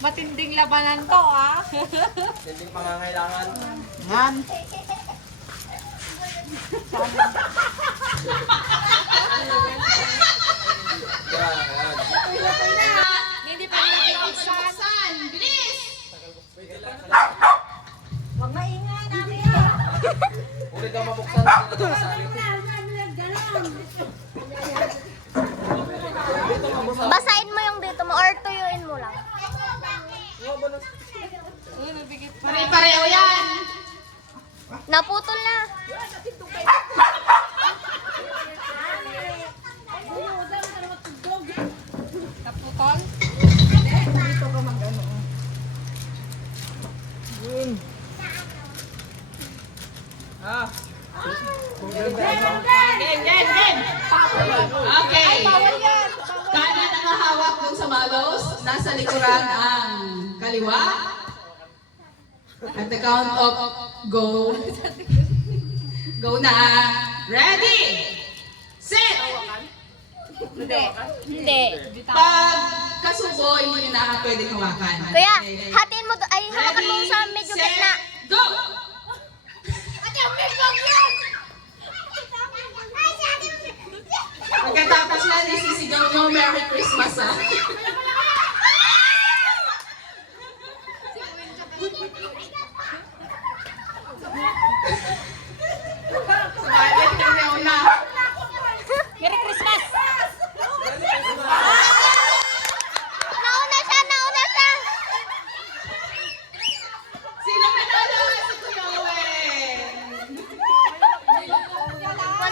Matinding labanan to, ah. Matinding pangangailangan. Yan. Hindi pa nabuksan. Bilis! Huwag maingay namin yan. Ulit daw mabuksan natin ito kasali. Basahin mo yung dito mo or tuyuin mo lang. Pare-pareho yan! Naputol na. Naputol? Dito ka mag-ano. Yun. Ah. Game! Okay. Kanan ang hawak dun sa malos. Nasa likuran ang kaliwa. At the count of go. Go na. Ready! Set! Hindi. Pag kasubo, hindi nyo na pwedeng hawakan. Kuya, Okay. hatiin mo, ay hawakan mo sa medyo Set, gitna. go! Pagkatapos na, isisigaw nyo, Merry Christmas, ha?